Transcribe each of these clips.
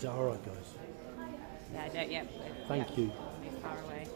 Is that all right, guys? Yeah, I don't, yeah. Thank yeah. you. Move far away.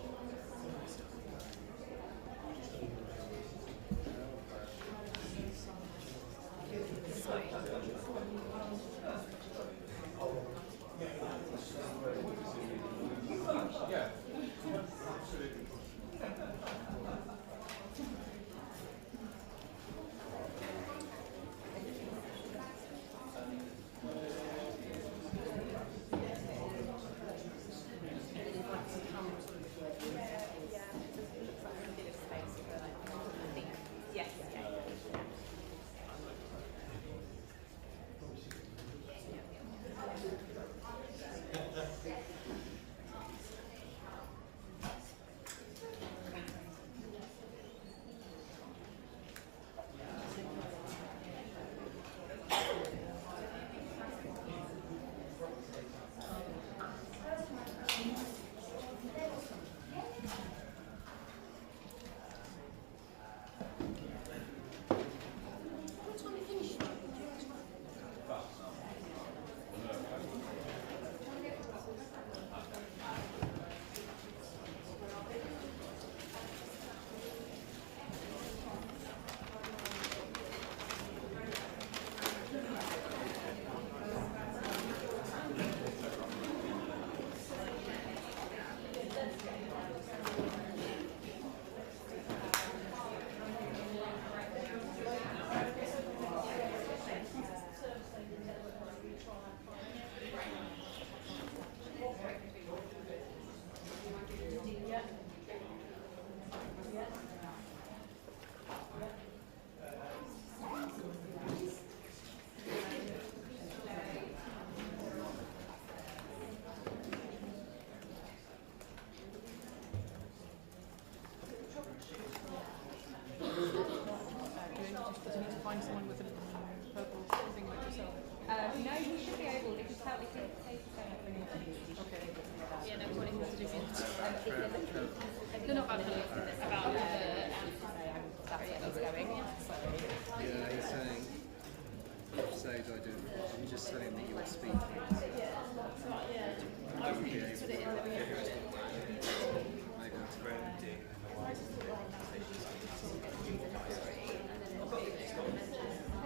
Find someone with a purple thing like yourself. No, you should be able, if you tell, if you say to turn up for an interview, you should Okay. be able to do that. Yeah, no, what he wants to do is If you're looking, no, not about the about the that's where he's going. Sorry. Yeah, he's saying, says I do. You're just saying that you're speaking. Maybe that's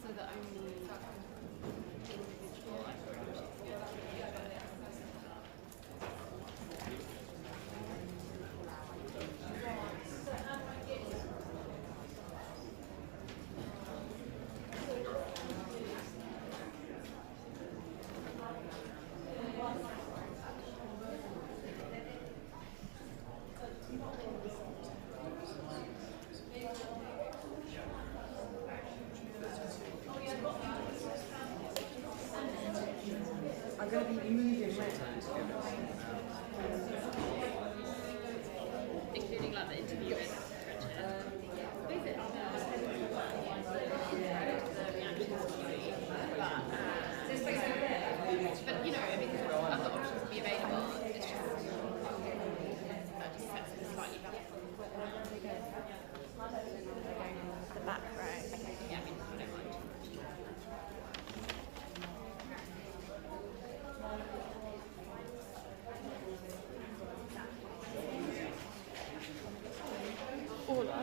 also the only individual I'm going to be moving including like the interviewers. But you know, I mean, other options will be available. It's just that just sets it slightly better. The back, right? Okay. Yeah, I mean, I don't mind. Orla.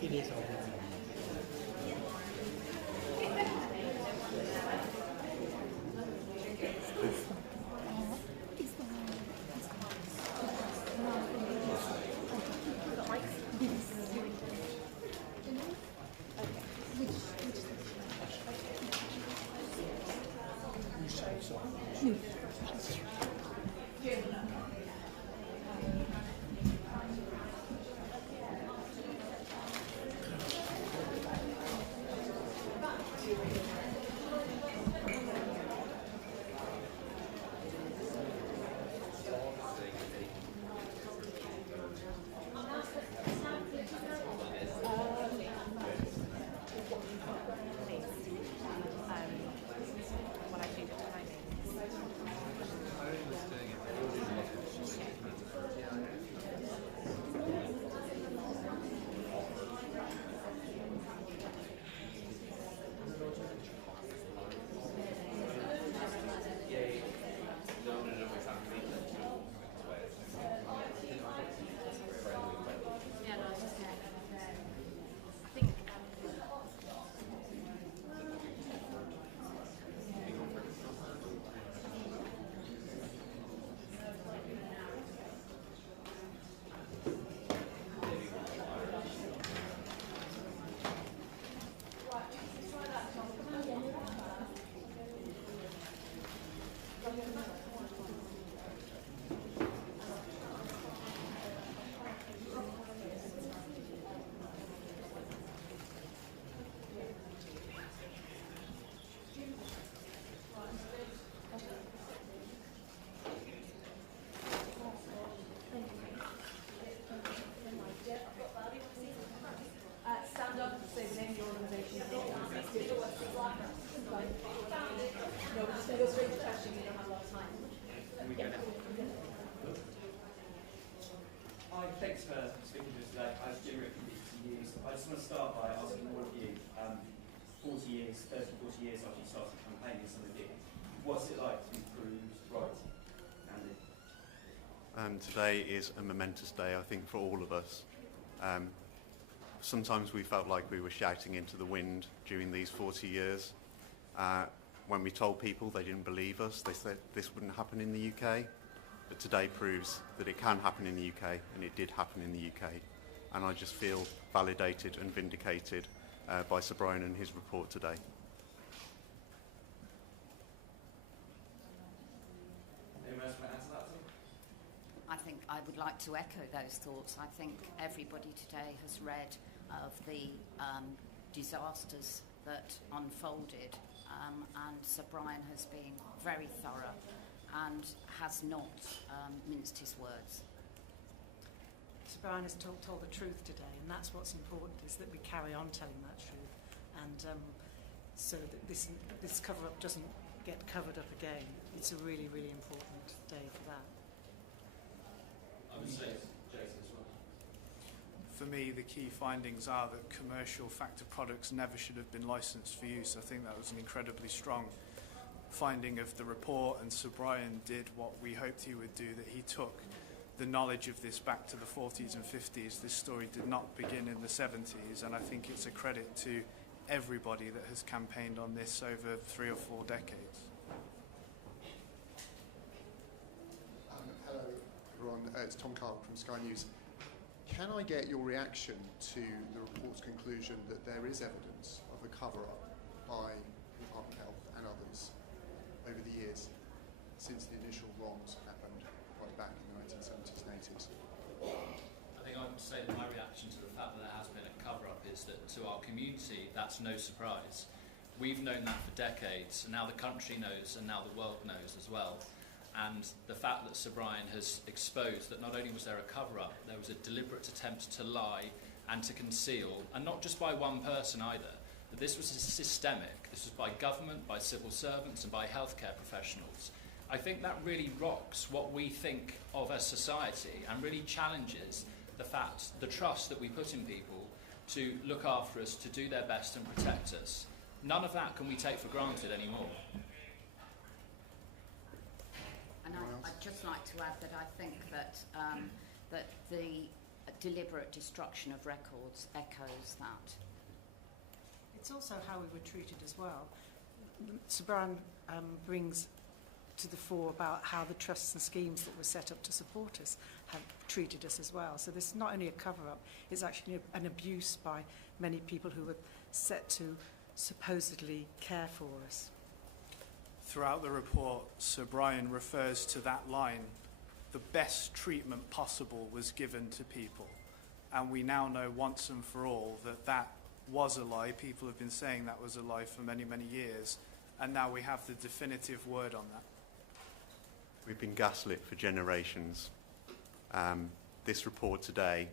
If it is, I'll be Hi, thanks for speaking to us today. I'm Jim Rick from BBC News. I just want to start by asking all of you, 40 years, 30, 40 years after you started campaigning some of it, what's it like to be proved right? Andy? Today is a momentous day, I think, for all of us. Sometimes we felt like we were shouting into the wind during these 40 years. When we told people, they didn't believe us. They said this wouldn't happen in the UK. But today proves that it can happen in the UK, and it did happen in the UK. And I just feel validated and vindicated by Sir Brian and his report today. Anyone else want to answer that? I think I would like to echo those thoughts. I think everybody today has read of the disasters that unfolded, and Sir Brian has been very thorough and has not minced his words. Sir Brian has told the truth today, and that's what's important, is that we carry on telling that truth, and so that this cover-up doesn't get covered up again. It's a really, really important day for that. I would say Jason as well. For me, the key findings are that commercial factor products never should have been licensed for use. I think that was an incredibly strong finding of the report, and Sir Brian did what we hoped he would do, that he took the knowledge of this back to the 40s and 50s. This story did not begin in the 70s, and I think it's a credit to everybody that has campaigned on this over 3 or 4 decades. Hello everyone, it's Tom Carl from Sky News. Can I get your reaction to the report's conclusion that there is evidence of a cover-up by the Department of Health and others over the years since the initial wrongs happened right back in the 1970s and 80s? I think I would say that my reaction to the fact that there has been a cover-up is that to our community that's no surprise. We've known that for decades, and now the country knows, and now the world knows as well. And the fact that Sir Brian has exposed that not only was there a cover-up, there was a deliberate attempt to lie and to conceal, and not just by one person either, that this was systemic. This was by government, by civil servants and by healthcare professionals. I think that really rocks what we think of as society and really challenges the trust that we put in people to look after us, to do their best and protect us. None of that can we take for granted anymore. And I'd just like to add that I think that that the deliberate destruction of records echoes that. It's also how we were treated as well. Sir Brian brings to the fore about how the trusts and schemes that were set up to support us have treated us as well. So this is not only a cover-up, it's actually an abuse by many people who were set to supposedly care for us. Throughout the report, Sir Brian refers to that line, the best treatment possible was given to people. And we now know once and for all that that was a lie. People have been saying that was a lie for many, many years. And now we have the definitive word on that. We've been gaslit for generations. This report today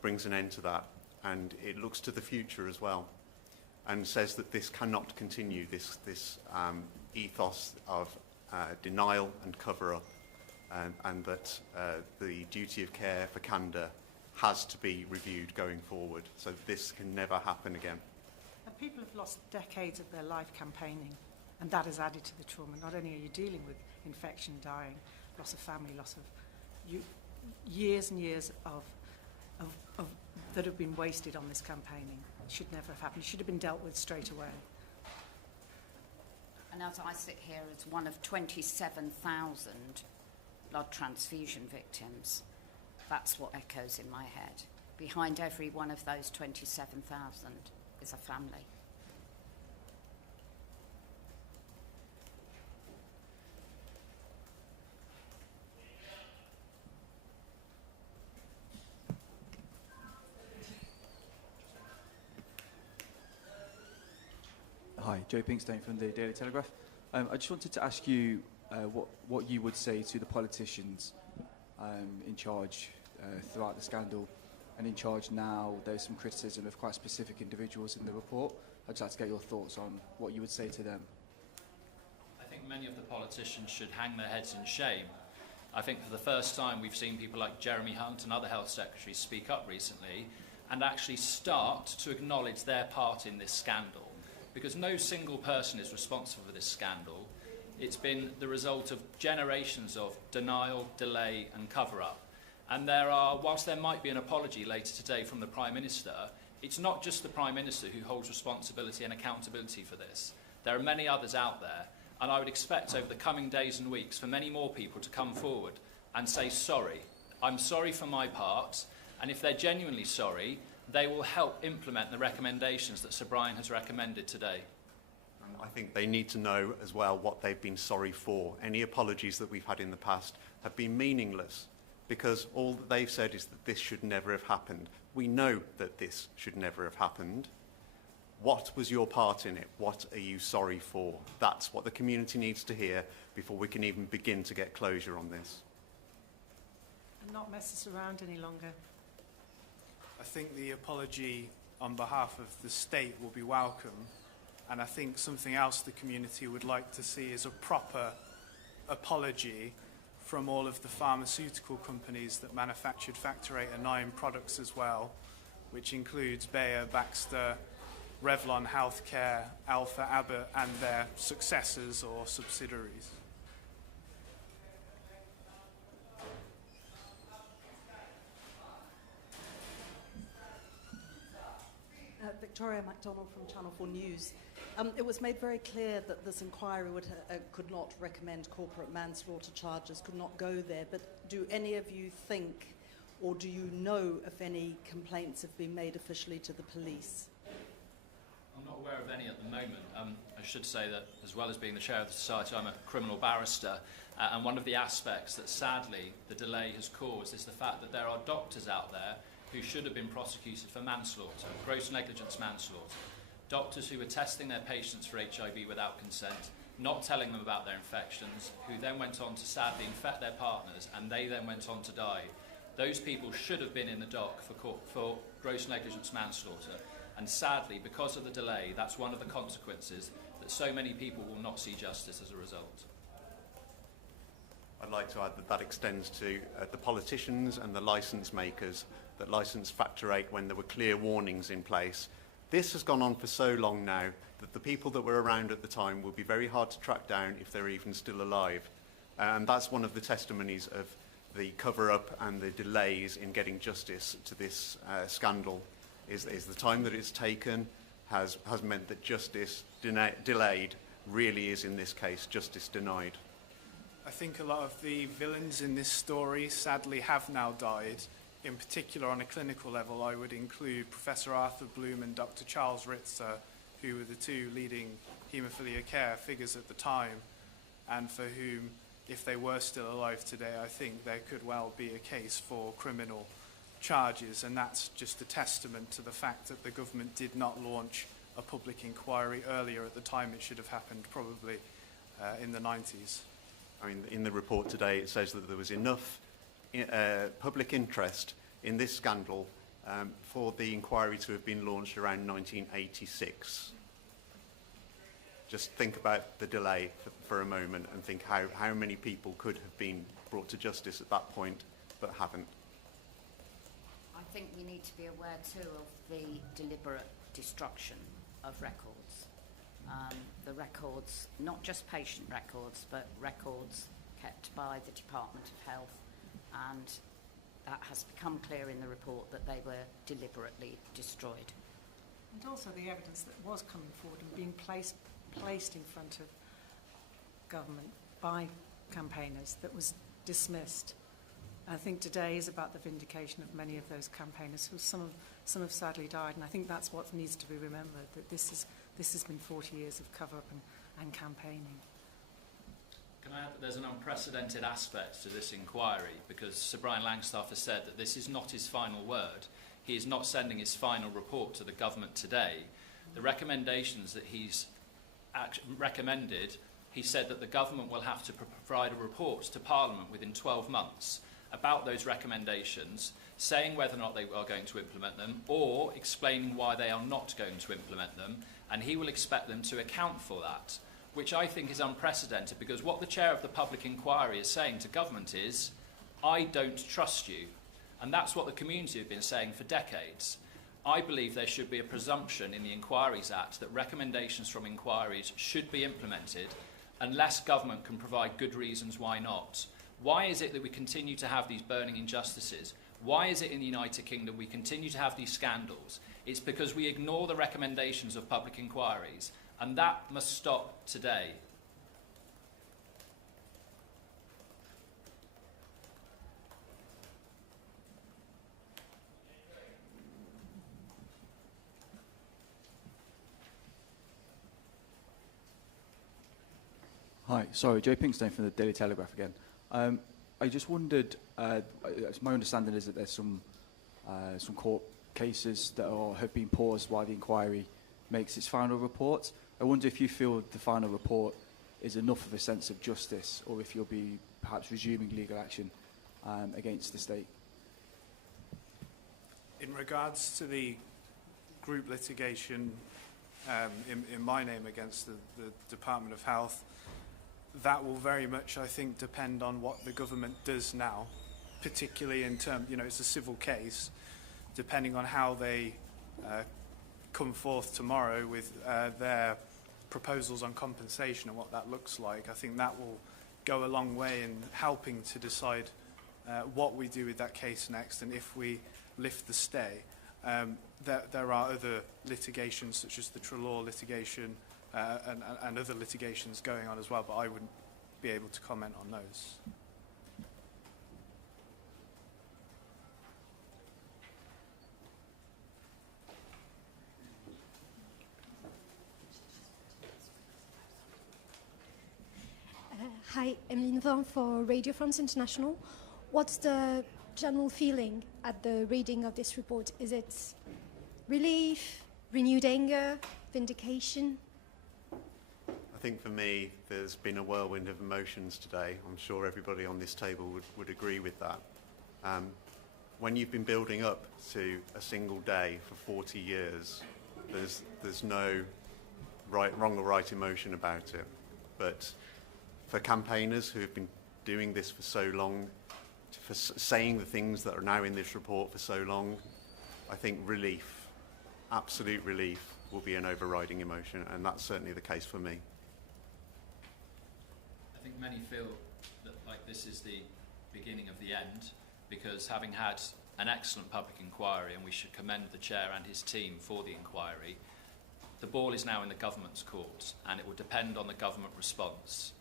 brings an end to that, and it looks to the future as well, and says that this cannot continue, this ethos of denial and cover-up, and that the duty of care for candour has to be reviewed going forward, so this can never happen again. And people have lost decades of their life campaigning, and that has added to the trauma. Not only are you dealing with infection, dying, loss of family, loss of years and years of that have been wasted on this campaigning. It should never have happened. It should have been dealt with straight away. And as I sit here as one of 27,000 blood transfusion victims, that's what echoes in my head. Behind every one of those 27,000 is a family. Hi, Joe Pinkstone from the Daily Telegraph. I just wanted to ask you what you would say to the politicians in charge throughout the scandal and in charge now. There's some criticism of quite specific individuals in the report. I'd just like to get your thoughts on what you would say to them. I think many of the politicians should hang their heads in shame. I think for the first time we've seen people like Jeremy Hunt and other health secretaries speak up recently and actually start to acknowledge their part in this scandal. Because no single person is responsible for this scandal. It's been the result of generations of denial, delay and cover-up. And whilst there might be an apology later today from the Prime Minister, it's not just the Prime Minister who holds responsibility and accountability for this. There are many others out there, and I would expect over the coming days and weeks for many more people to come forward and say sorry. I'm sorry for my part, and if they're genuinely sorry, they will help implement the recommendations that Sir Brian has recommended today. And I think they need to know as well what they've been sorry for. Any apologies that we've had in the past have been meaningless, because all that they've said is that this should never have happened. We know that this should never have happened. What was your part in it? What are you sorry for? That's what the community needs to hear before we can even begin to get closure on this. And not mess us around any longer. I think the apology on behalf of the state will be welcome, and I think something else the community would like to see is a proper apology from all of the pharmaceutical companies that manufactured Factor 8 and 9 products as well, which includes Bayer, Baxter, Revlon Healthcare, Alpha, Abbott and their successors or subsidiaries. Victoria MacDonald from Channel 4 News. It was made very clear that this inquiry could not recommend corporate manslaughter charges, could not go there, but do any of you think, or do you know if any complaints have been made officially to the police? I'm not aware of any at the moment. I should say that as well as being the chair of the society, I'm a criminal barrister, and one of the aspects that sadly the delay has caused is the fact that there are doctors out there who should have been prosecuted for manslaughter, gross negligence manslaughter. Doctors who were testing their patients for HIV without consent, not telling them about their infections, who then went on to sadly infect their partners, and they then went on to die. Those people should have been in the dock for gross negligence manslaughter. And sadly, because of the delay, that's one of the consequences, that so many people will not see justice as a result. I'd like to add that that extends to the politicians and the licence makers that licensed Factor 8 when there were clear warnings in place. This has gone on for so long now that the people that were around at the time will be very hard to track down if they're even still alive. And that's one of the testimonies of the cover-up and the delays in getting justice to this scandal, is the time that it's taken has meant that justice delayed really is, in this case, justice denied. I think a lot of the villains in this story sadly have now died. In particular, on a clinical level, I would include Professor Arthur Bloom and Dr. Charles Ritzer, who were the two leading haemophilia care figures at the time, and for whom, if they were still alive today, I think there could well be a case for criminal charges, and that's just a testament to the fact that the government did not launch a public inquiry earlier at the time it should have happened, probably in the 90s. I mean, in the report today, it says that there was enough public interest in this scandal for the inquiry to have been launched around 1986. Just think about the delay for a moment and think how many people could have been brought to justice at that point but haven't. I think we need to be aware too of the deliberate destruction of records. The records, not just patient records, but records kept by the Department of Health, and that has become clear in the report that they were deliberately destroyed. And also the evidence that was coming forward and being placed in front of government by campaigners that was dismissed. I think today is about the vindication of many of those campaigners, who some have sadly died, and I think that's what needs to be remembered, that this has been 40 years of cover-up and campaigning. Can I add that there's an unprecedented aspect to this inquiry, because Sir Brian Langstaff has said that this is not his final word. He is not sending his final report to the government today. The recommendations that he's recommended, he said that the government will have to provide a report to Parliament within 12 months about those recommendations, saying whether or not they are going to implement them, or explaining why they are not going to implement them, and he will expect them to account for that. which I think is unprecedented, because what the chair of the public inquiry is saying to government is, I don't trust you. And that's what the community have been saying for decades. I believe there should be a presumption in the Inquiries Act that recommendations from inquiries should be implemented unless government can provide good reasons why not. Why is it that we continue to have these burning injustices? Why is it in the United Kingdom we continue to have these scandals? It's because we ignore the recommendations of public inquiries, and that must stop today. Hi, sorry, Joe Pinkstone from the Daily Telegraph again. I just wondered, my understanding is that there's some court cases that have been paused while the inquiry makes its final report. I wonder if you feel the final report is enough of a sense of justice, or if you'll be perhaps resuming legal action against the state. In regards to the group litigation in my name against the Department of Health, that will very much, I think, depend on what the government does now, particularly in terms, it's a civil case, depending on how they come forth tomorrow with their proposals on compensation and what that looks like. I think that will go a long way in helping to decide what we do with that case next, and if we lift the stay. There are other litigations, such as the Trelaw litigation, and other litigations going on as well, but I wouldn't be able to comment on those. Hi, Emeline Van for Radio France International. What's the general feeling at the reading of this report? Is it relief, renewed anger, vindication? I think for me, there's been a whirlwind of emotions today. I'm sure everybody on this table would agree with that. When you've been building up to a single day for 40 years, there's no wrong or right emotion about it. But for campaigners who have been doing this for so long, for saying the things that are now in this report for so long, I think relief, absolute relief, will be an overriding emotion, and that's certainly the case for me. I think many feel that like this is the beginning of the end, because having had an excellent public inquiry, and we should commend the chair and his team for the inquiry, the ball is now in the government's court, and it will depend on the government response.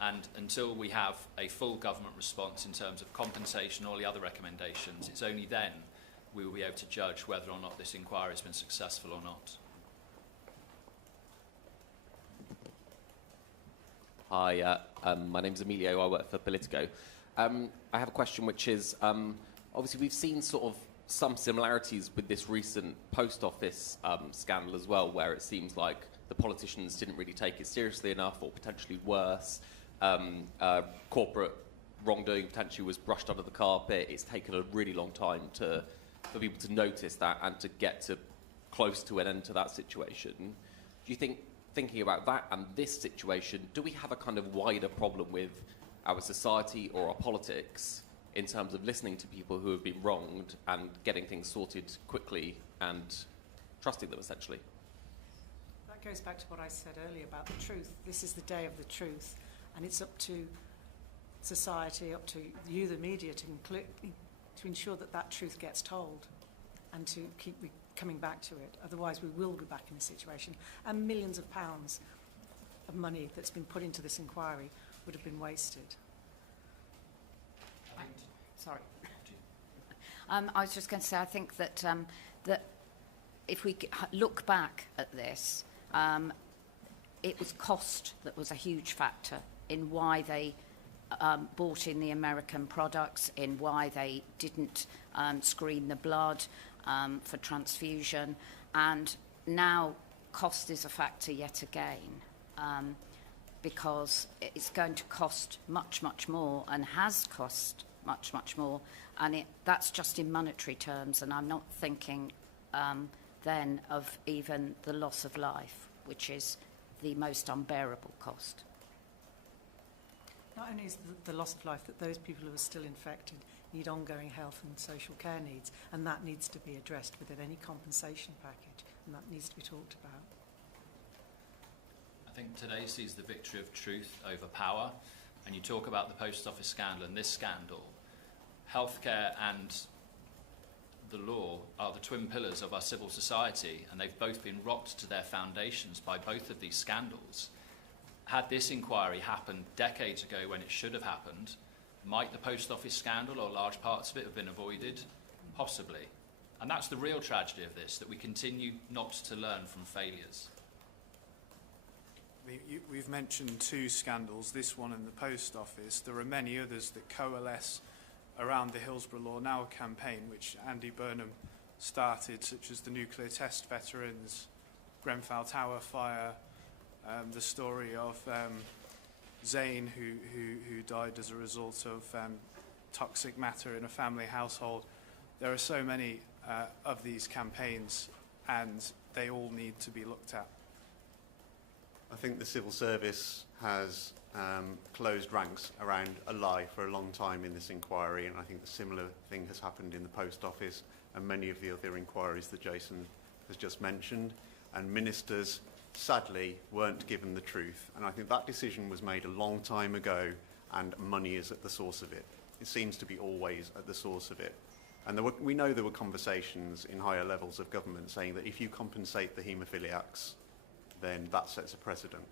And until we have a full government response in terms of compensation and all the other recommendations, it's only then we will be able to judge whether or not this inquiry has been successful or not. Hi, my name's Emilio. I work for Politico. I have a question, which is, obviously we've seen sort of some similarities with this recent post office scandal as well, where it seems like the politicians didn't really take it seriously enough, or potentially worse. Corporate wrongdoing potentially was brushed under the carpet. It's taken a really long time for people to notice that and to get to close to an end to that situation. Do you think, thinking about that and this situation, do we have a kind of wider problem with our society or our politics in terms of listening to people who have been wronged and getting things sorted quickly and trusting them, essentially? That goes back to what I said earlier about the truth. This is the day of the truth, and it's up to society, up to you, the media, to ensure that that truth gets told and to keep coming back to it. Otherwise, we will be back in this situation, and millions of pounds of money that's been put into this inquiry would have been wasted. Sorry. I was just going to say, I think that that if we look back at this, it was cost that was a huge factor in why they bought in the American products, in why they didn't screen the blood for transfusion, and now cost is a factor yet again, because it's going to cost much, much more, and has cost much, much more, and that's just in monetary terms, and I'm not thinking then of even the loss of life, which is the most unbearable cost. Not only is the loss of life, that those people who are still infected need ongoing health and social care needs, and that needs to be addressed within any compensation package, and that needs to be talked about. I think today sees the victory of truth over power, and you talk about the post office scandal and this scandal. Healthcare and the law are the twin pillars of our civil society, and they've both been rocked to their foundations by both of these scandals. Had this inquiry happened decades ago when it should have happened, might the post office scandal or large parts of it have been avoided? Possibly. And that's the real tragedy of this, that we continue not to learn from failures. We've mentioned 2 scandals, this one and the post office. There are many others that coalesce around the Hillsborough Law Now campaign, which Andy Burnham started, such as the nuclear test veterans, Grenfell Tower fire, the story of Zane, who died as a result of toxic matter in a family household. There are so many of these campaigns, and they all need to be looked at. I think the civil service has closed ranks around a lie for a long time in this inquiry, and I think the similar thing has happened in the post office and many of the other inquiries that Jason has just mentioned. And ministers, sadly, weren't given the truth. And I think that decision was made a long time ago, and money is at the source of it. It seems to be always at the source of it. And we know there were conversations in higher levels of government saying that if you compensate the haemophiliacs, then that sets a precedent.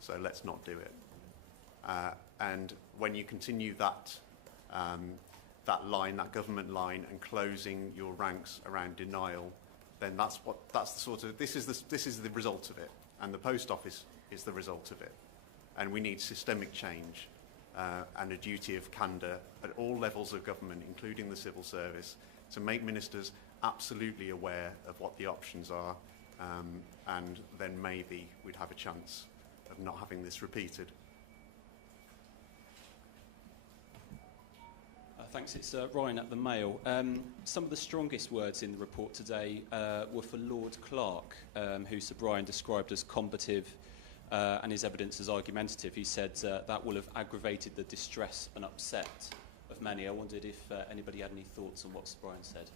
So let's not do it. And when you continue that line, that government line, and closing your ranks around denial, then that's the sort of this is the result of it, and the post office is the result of it. And we need systemic change and a duty of candour at all levels of government, including the civil service, to make ministers absolutely aware of what the options are, and then maybe we'd have a chance of not having this repeated. Thanks. It's Ryan at the Mail. Some of the strongest words in the report today were for Lord Clark, who Sir Brian described as combative and his evidence as argumentative. He said that will have aggravated the distress and upset of many. I wondered if anybody had any thoughts on what Sir Brian said.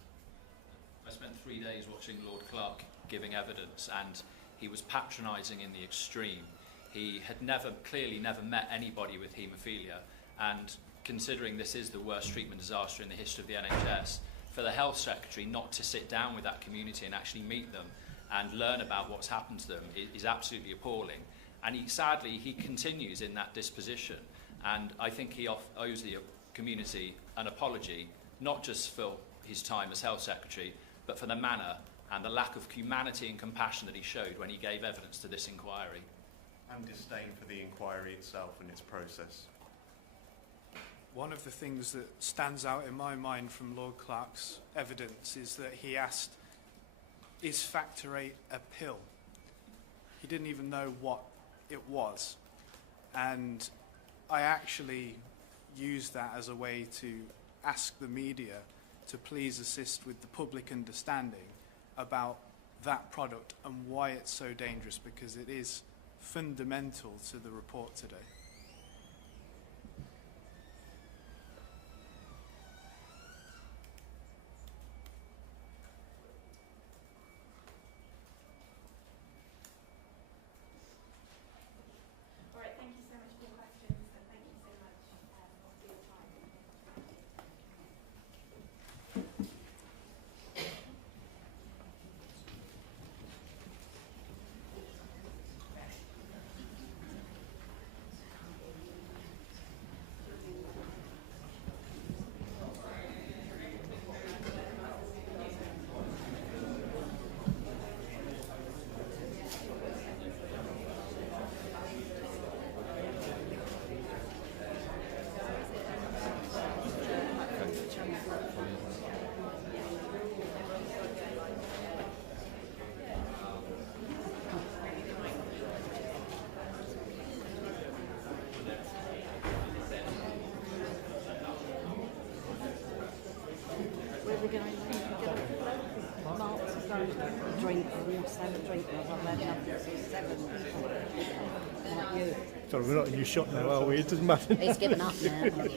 I spent 3 days watching Lord Clark giving evidence, and he was patronising in the extreme. He had clearly never met anybody with haemophilia, and considering this is the worst treatment disaster in the history of the NHS, for the Health Secretary not to sit down with that community and actually meet them and learn about what's happened to them is absolutely appalling. And sadly, he continues in that disposition. And I think he owes the community an apology, not just for his time as Health Secretary, but for the manner and the lack of humanity and compassion that he showed when he gave evidence to this inquiry. And disdain for the inquiry itself and its process. One of the things that stands out in my mind from Lord Clark's evidence is that he asked, is Factor 8 a pill? He didn't even know what it was. And I actually used that as a way to ask the media to please assist with the public understanding about that product and why it's so dangerous, because it is fundamental to the report today. All right, thank you so much for your questions, and thank you so much for your time. Where are we going? Mark's a drinker, and you're seven drinkers. I've had enough of 7 people like you. Sorry, we're not in your shop now, are we? It doesn't matter. He's given up now for a bit.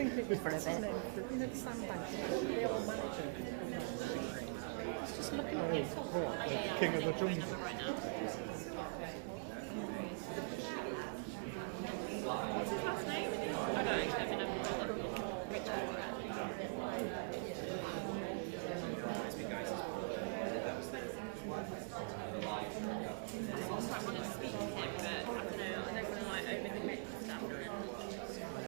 King of the jungle.